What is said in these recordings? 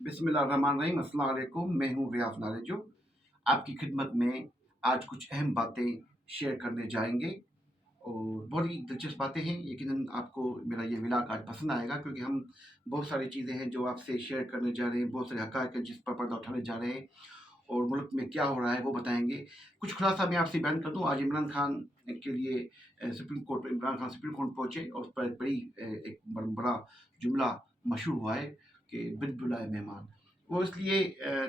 बिस्मिल्लाहिर्रहमानिर्रहीम। अस्सलाम वालेकुम। मैं हूँ रियाफ नालेजो, आपकी खिदमत में आज कुछ अहम बातें शेयर करने जाएंगे और बहुत ही दिलचस्प बातें हैं। यकीनन आपको मेरा ये व्लॉग आज पसंद आएगा क्योंकि हम बहुत सारी चीज़ें हैं जो आपसे शेयर करने जा रहे हैं, बहुत सारे हक़ाइक़ हैं जिस पर पर्दा उठाने जा रहे हैं और मुल्क में क्या हो रहा है वो बताएंगे। कुछ खुलासा मैं आपसे बयान कर दूँ। आज इमरान खान के लिए सुप्रीम कोर्ट में इमरान खान सुप्रीम कोर्ट पहुँचे और उस पर एक बड़ा जुमला मशहूर हुआ है कि बिन बुलाए मेहमान। वो इसलिए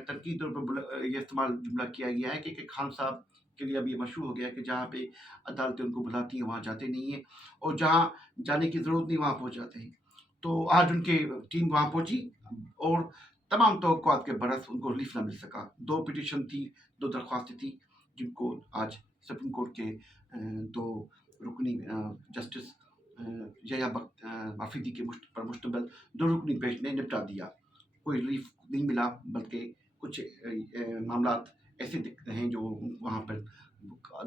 तनकीदी तौर पर ये इस्तेमाल जुमला किया गया है कि खान साहब के लिए अब ये मशहूर हो गया है कि जहाँ पे अदालतें उनको बुलाती हैं वहाँ जाते नहीं हैं और जहाँ जाने की ज़रूरत नहीं वहाँ पहुँच जाते हैं। तो आज उनकी टीम वहाँ पहुँची और तमाम तवक्कुआत के बरस उनको रिलीफ ना मिल सका। 2 पिटीशन थी, 2 दरख्वास्तें थी जिनको आज सुप्रीम कोर्ट के 2 रुकनी जस्टिस यहया आफरीदी के पर मुश्तमिल 2 रुकनी बेंच ने निपटा दिया। कोई रिलीफ नहीं मिला बल्कि कुछ मामलात ऐसे दिखते हैं जो वहाँ पर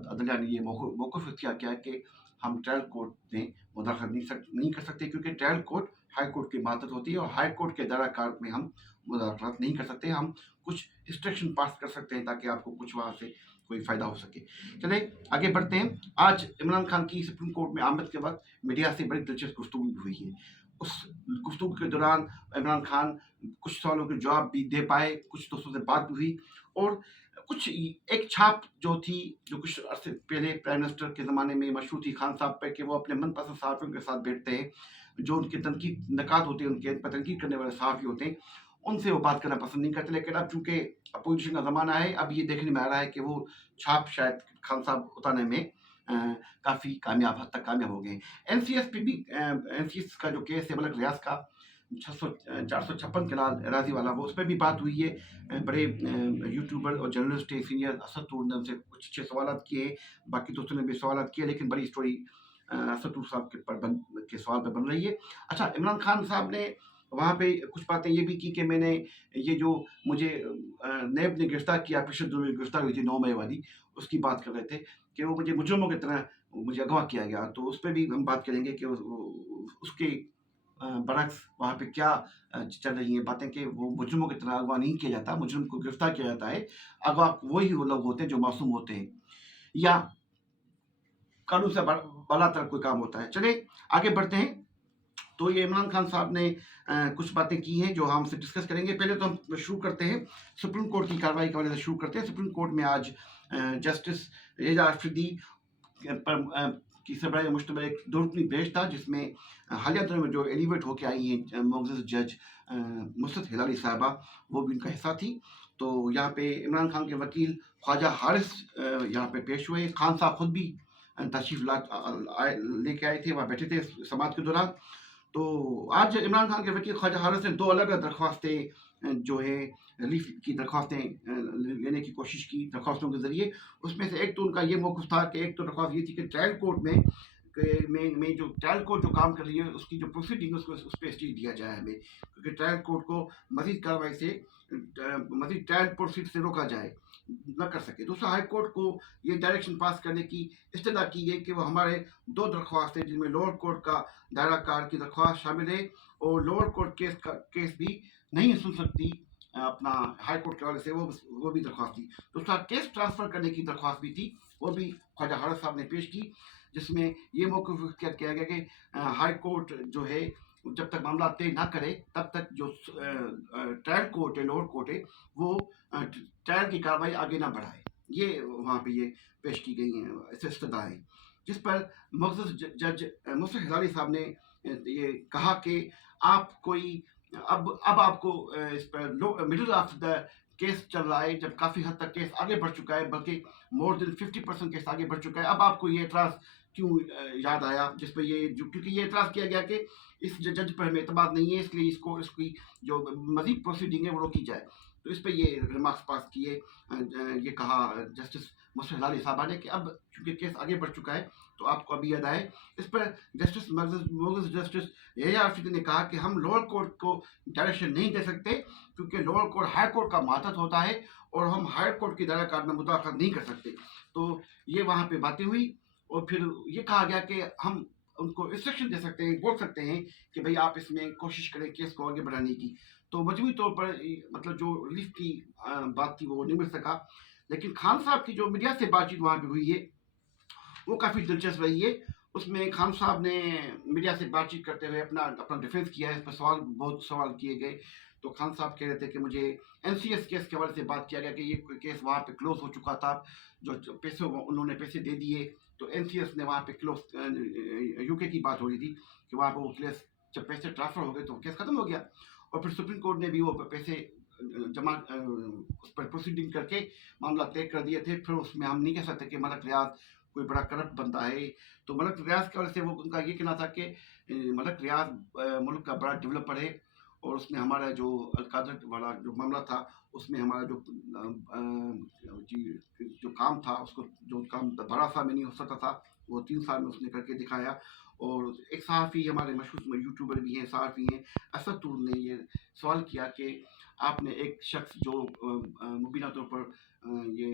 अदलिया ने ये मौक़िफ़ इख्तियार किया है कि हम ट्रायल कोर्ट में मुदाख़लत नहीं कर सकते क्योंकि ट्रायल कोर्ट हाई कोर्ट की मातहत होती है और हाई कोर्ट के दायरा कार में हम मुदाख़लत नहीं कर सकते। हम कुछ रिस्ट्रिक्शन पास कर सकते हैं ताकि आपको कुछ वहाँ से कोई फ़ायदा हो सके। चलिए आगे बढ़ते हैं। आज इमरान खान की सुप्रीम कोर्ट में आमद के वक़्त मीडिया से बड़ी दिलचस्प गुफ्तगू हुई है। उस गुफ्तगू के दौरान इमरान खान कुछ सवालों के जवाब भी दे पाए, कुछ दोस्तों से बात भी हुई और कुछ एक छाप जो थी, जो कुछ अरसे पहले प्राइम मिनिस्टर के ज़माने में मशहूर थी खान साहब पे कि वो अपने मनपसंद सहाफ़ियों के साथ बैठते हैं, जो उनके तनकीद नकात होते हैं, उनके पर तनकीद करने वाले सहाफ़ी होते हैं, उनसे वो बात करना पसंद नहीं करते। लेकिन अब चूँकि अपोज़िशन का ज़माना है, अब ये देखने में आ रहा है कि वो छाप शायद खान साहब उतारने में काफ़ी कामयाब हद तक कामयाब हो गए। एनसीएस पे भी एनसीएस का जो केस है मलक रियाज का 456 के लाल एराज़ी वाला, वो उस पर भी बात हुई है। बड़े यूट्यूबर और जर्नलिस्ट थे सीनियर असद टूर ने उनसे कुछ अच्छे सवालात किए, बाकी दोस्तों ने भी सवालात किए, लेकिन बड़ी स्टोरी असद टूर साहब के सवाल पे बन रही है। अच्छा, इमरान खान साहब ने वहाँ पे कुछ बातें ये भी की कि मैंने ये जो मुझे नैब ने गिरफ्तार किया, पिछले दिनों में गिरफ्तार हुई थी 9 मई वाली, उसकी बात कर रहे थे कि वो मुझे मुजरिमों की तरह मुझे अगवा किया गया। तो उस पे भी हम बात करेंगे कि उसके बरक्स वहाँ पे क्या चल रही हैं बातें कि वो मुजरिमों की तरह अगवा नहीं किया जाता, मुजरिम को गिरफ्तार किया जाता है। अगवा वही वो लोग होते हैं जो मासूम होते हैं या कानून से बालातर कोई काम होता है। चलिए आगे बढ़ते हैं। तो ये इमरान खान साहब ने कुछ बातें की हैं जो हमसे डिस्कस करेंगे। पहले तो हम शुरू करते हैं सुप्रीम कोर्ट की कार्रवाई के हवाले से शुरू करते हैं। सुप्रीम कोर्ट में आज जस्टिस यहया आफरीदी पर की सरबराही में मुश्तमिल एक 2 रुकनी बेंच था जिसमें हालिया दिनों में जो एलिवेट होके आई हैं मुअज़्ज़ज़ जज नुसरत हिलाली साहिबा, वो भी उनका हिस्सा थी। तो यहाँ पे इमरान खान के वकील ख्वाजा हारिस यहाँ पे पेश हुए। खान साहब खुद भी तशरीफ़ लेके आए थे, वहाँ बैठे थे समाअत के दौरान। तो आज इमरान खान के वकील ख्वाजा हारिस ने 2 अलग-अलग दरख्वास्तें जो है रिलीफ की दरख्वास्तें लेने की कोशिश की दरख्वास्तों के ज़रिए। उसमें से एक तो उनका ये मौक़िफ़ था कि एक तो दरख्वास्त ये थी कि ट्रायल कोर्ट में जो ट्रायल कोर्ट जो काम कर रही है उसकी जो प्रोसीडिंग उसको उस पे स्टे दिया जाए हमें, क्योंकि ट्रायल कोर्ट को मज़ीद कार्रवाई से मज़ीद ट्रायल प्रोसीड से रोका जाए, न कर सके। दूसरा, हाई कोर्ट को ये डायरेक्शन पास करने की इस्तदा की गई कि वो हमारे 2 दरख्वास्त हैं जिनमें लोअर कोर्ट का दायरा कार की दरख्वास्त शामिल है और लोअर कोर्ट केस भी नहीं सुन सकती अपना हाई कोर्ट के हवाले से, वो भी दरख्वास्त थी। दूसरा, केस ट्रांसफ़र करने की दरख्वास्त भी थी, वो भी ख्वाजा हारिस साहब ने पेश की, जिसमें ये मौक़िफ़ इख्तियार किया गया कि हाई कोर्ट जो है जब तक मामला तय ना करे तब तक जो ट्रायल कोर्ट है, लोअर कोर्ट है, वो ट्रायल की कार्रवाई आगे ना बढ़ाए। ये वहाँ पे ये पेश की गई हैं इस्तदा है, जिस पर मुअज़्ज़ज़ जज नुसरत हिलाली साहब ने ये कहा कि आप कोई अब आपको इस पर मिडल ऑफ द केस चल रहा है, जब काफ़ी हद तक केस आगे बढ़ चुका है, बल्कि मोर देन 50% केस आगे बढ़ चुका है। अब आपको ये एतराज़ क्यों याद आया, जिस पर क्योंकि ये एतराज़ किया गया कि इस जज पर हमें एतमाद नहीं है, इसलिए इसकी जो मज़ीद प्रोसीडिंग है वो रोकी जाए। तो इस पे ये रिमार्क्स पास किए। ये कहा जस्टिस नुसरत हिलाली साहबा ने कि अब चूँकि केस आगे बढ़ चुका है तो आपको अभी याद आए। इस पर जस्टिस मुअज़्ज़ज़ जस्टिस यहया आफरीदी ने कहा कि हम लोअर कोर्ट को डायरेक्शन नहीं दे सकते क्योंकि लोअर कोर्ट हाई कोर्ट का मातहत होता है और हम हाई कोर्ट की दायरा कार में मुदाख़लत नहीं कर सकते। तो ये वहाँ पे बातें हुई और फिर ये कहा गया कि हम उनको इंस्ट्रक्शन दे सकते हैं, बोल सकते हैं कि भाई आप इसमें कोशिश करें केस को आगे बढ़ाने की। तो मजबूरी तौर पर मतलब जो रिलीफ की बात थी वो नहीं मिल सका। लेकिन खान साहब की जो मीडिया से बातचीत वहाँ पे हुई है वो काफ़ी दिलचस्प रही है। उसमें खान साहब ने मीडिया से बातचीत करते हुए अपना अपना डिफेंस किया है। इस पर बहुत सवाल किए गए। तो खान साहब कह रहे थे कि मुझे एनसीएस केस के हवाले से बात किया गया कि ये केस वहाँ पे क्लोज हो चुका था, जो पैसे उन्होंने पैसे दे दिए। तो एनसीएस ने वहाँ पे क्लोज, यूके की बात हो रही थी कि वहाँ पर वो केस जब पैसे ट्रांसफर हो गए तो केस खत्म हो गया। और फिर सुप्रीम कोर्ट ने भी वो पैसे जमा उस पर प्रोसीडिंग करके मामला तय कर दिए थे। फिर उसमें हम नहीं कह सकते कि मलक रियाज कोई बड़ा करप्ट बंदा है। तो मलक रियाज की वजह से वो उनका ये कहना था कि मलक रियाज मुल्क का बड़ा डेवलपर है। और उसमें हमारा जो अलकादर वाला जो मामला था उसमें हमारा जो काम था, उसको जो काम 12 साल में नहीं हो सकता था वो 3 साल में उसने करके दिखाया। और एक सहाफ़ी, हमारे मशहूर यूट्यूबर भी हैं, सहाफ़ी हैं, असदुर ने ये सवाल किया कि आपने एक शख्स जो मुबीना तौर पर ये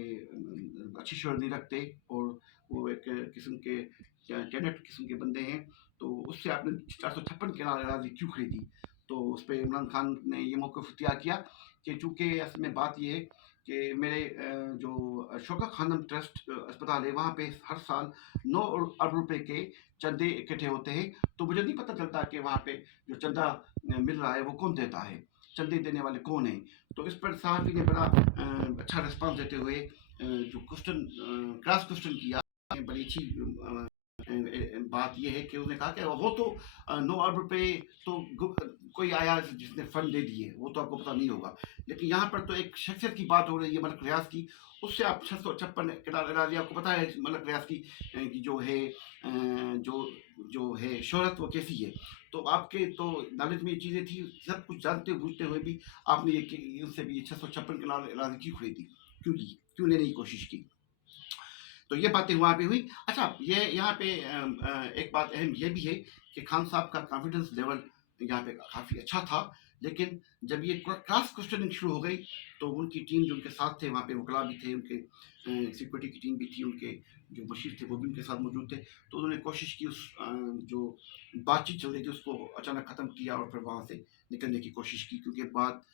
अच्छी शोहरत नहीं रखते और वो एक किस्म के टेनेट किस्म के बंदे हैं, तो उससे आपने 456 के नाराज़गी क्यों खरीदी। तो उस पर इमरान खान ने ये मौक़िफ़ इख्तियार किया कि चूँकि असल में बात ये है कि मेरे जो शौकत खानम ट्रस्ट अस्पताल है वहाँ पे हर साल 9 अरब रुपए के चंदे इकट्ठे होते हैं। तो मुझे नहीं पता चलता कि वहाँ पे जो चंदा मिल रहा है वो कौन देता है, चंदे देने वाले कौन हैं। तो इस पर सहाफ़ी ने बड़ा अच्छा रिस्पॉन्स देते हुए जो क्वेश्चन क्रॉस क्वेश्चन किया, बड़ी अच्छी बात यह है कि उसने कहा कि वो तो 9 अरब रुपए तो कोई आया जिसने फंड दे दिए, वो तो आपको पता नहीं होगा। लेकिन यहाँ पर तो एक शख्सियत की बात हो रही है, मलक रियाज की। उससे आप 656 किनारे, आपको पता है मलक रियाज की जो है जो है शोहरत वो कैसी है। तो आपके तो नॉलेज में ये चीज़ें थी, सब कुछ जानते बूझते हुए भी आपने ये उससे भी 656 किनारे क्यों खरीदी, क्यों लेने की कोशिश की। तो ये बातें वहाँ पे हुई। अच्छा, ये यहाँ पे एक बात अहम ये भी है कि खान साहब का कॉन्फिडेंस लेवल यहाँ पे काफ़ी अच्छा था। लेकिन जब ये क्रॉस क्वेश्चनिंग शुरू हो गई तो उनकी टीम जो उनके साथ थे, वहाँ पे वकला भी थे, उनके सिक्योरिटी की टीम भी थी, उनके जो बशीर थे वो भी उनके साथ मौजूद थे। तो उन्होंने कोशिश की उस जो बातचीत चल रही थी उसको अचानक ख़त्म किया और फिर वहाँ से निकलने की कोशिश की, क्योंकि बात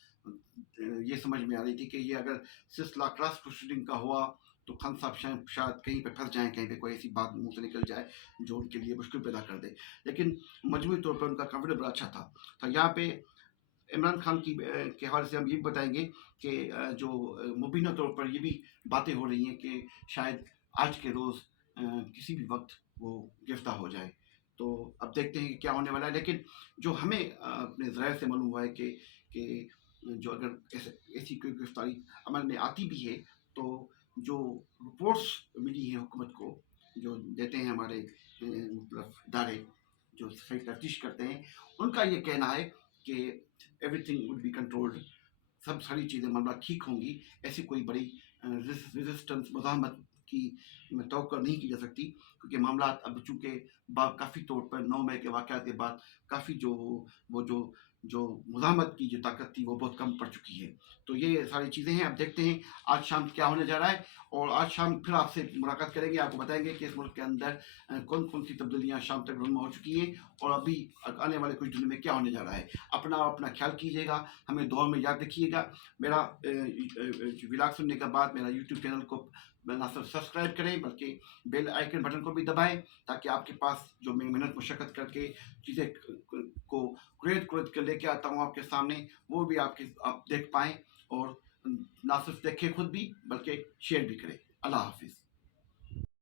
ये समझ में आ रही थी कि ये अगर सिलसिला क्रॉस क्वेश्चनिंग का हुआ तो खान साहब शायद कहीं पे फंस जाएं, कहीं पे कोई ऐसी बात मुंह से निकल जाए जो उनके लिए मुश्किल पैदा कर दे। लेकिन मजबूरी तौर पर उनका कॉन्फिडेंस बड़ा अच्छा था। तो यहाँ पे इमरान खान के हवाले से हम ये बताएंगे कि जो मुबीना तौर पर ये भी बातें हो रही हैं कि शायद आज के रोज़ किसी भी वक्त वो गिरफ्तार हो जाए। तो अब देखते हैं कि क्या होने वाला है। लेकिन जो हमें अपने ज़राए से मालूम हुआ है कि जो अगर ऐसी कोई गिरफ्तारी अमल में आती भी है तो जो रिपोर्ट्स मिली हैं हुकूमत को, जो देते हैं हमारे मतलब इदारे जो सफाई तफ्तीश करते हैं, उनका ये कहना है कि एवरीथिंग वुड बी कंट्रोल्ड, सब सारी चीज़ें मामला ठीक होंगी। ऐसी कोई बड़ी रेजिस्टेंस मुज़ाहमत की तवक्को नहीं की जा सकती, क्योंकि मामला अब चूँकि काफ़ी तौर पर 9 मई के वाक़यात के बाद काफ़ी जो मुज़ाहमत की जो ताकत थी वो बहुत कम पड़ चुकी है। तो ये सारी चीज़ें हैं। अब देखते हैं आज शाम क्या होने जा रहा है, और आज शाम फिर आपसे मुलाकात करेंगे, आपको बताएंगे कि इस मुल्क के अंदर कौन कौन सी तब्दीलियाँ शाम तक रूनमा हो चुकी हैं और अभी आने वाले कुछ दिनों में क्या होने जा रहा है। अपना ख्याल कीजिएगा, हमें दुआ में याद रखिएगा। मेरा व्लॉग सुनने के बाद मेरा यूट्यूब चैनल को ना सिर्फ सब्सक्राइब करें बल्कि बेल आइकन बटन को भी दबाएं, ताकि आपके पास जो मैं मेहनत मुशक्क़त करके चीज़ें को क्रिएट कर लेके आता हूँ आपके सामने, वो भी आप देख पाएँ और ना सिर्फ देखें खुद भी बल्कि शेयर भी करें। अल्लाह हाफिज़।